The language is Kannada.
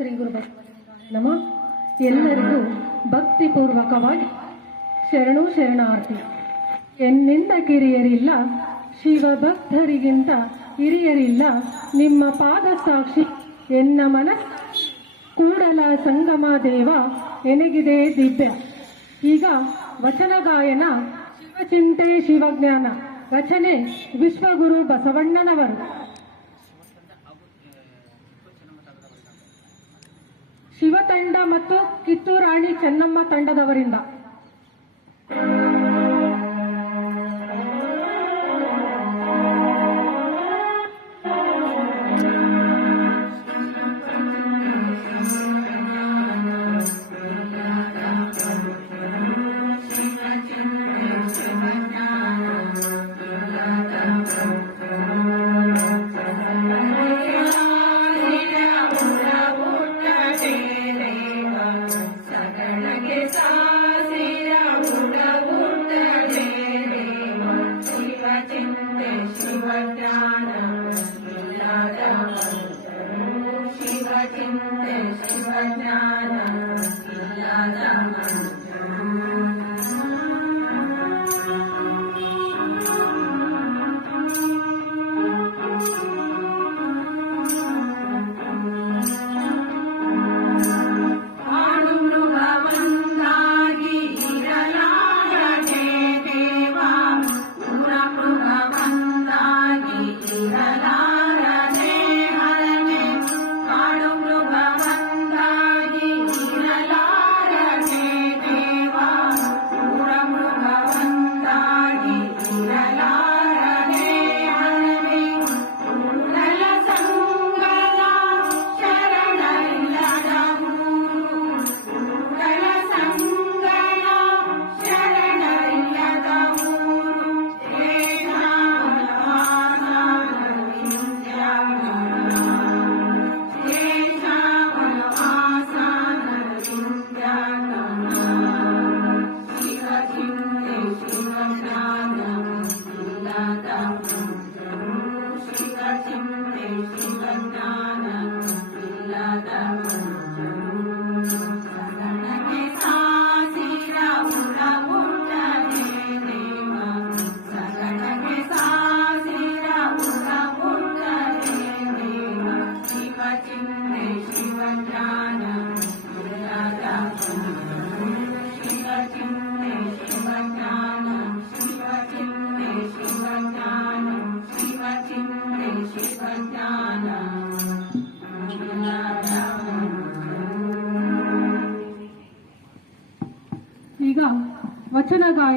ಶ್ರೀ ಗುರು ಬಸವಲಿಂಗಾಯ ನಮಃ. ಎಲ್ಲರಿಗೂ ಭಕ್ತಿಪೂರ್ವಕವಾಗಿ ಶರಣು ಶರಣಾರ್ಥಿ. ಎನ್ನಿಂದ ಕಿರಿಯರಿಲ್ಲ, ಶಿವಭಕ್ತರಿಗಿಂತ ಹಿರಿಯರಿಲ್ಲ, ನಿಮ್ಮ ಪಾದ ಸಾಕ್ಷಿ ಎನ್ನ ಮನಸ್ಸು ಕೂಡಲ ಸಂಗಮ ದೇವ ಎನಗಿದೆ ದಿವ್ಯ. ಈಗ ವಚನ ಗಾಯನ ಶಿವಚಿಂತೆ ಶಿವಜ್ಞಾನ. ರಚನೆ ವಿಶ್ವಗುರು ಬಸವಣ್ಣನವರು. ಶಿವ ತಂಡ ಮತ್ತು ಕಿತ್ತೂರಾಣಿ ಚೆನ್ನಮ್ಮ ತಂಡದವರಿಂದ. ಈಗ ವಚನ ಗಾಯ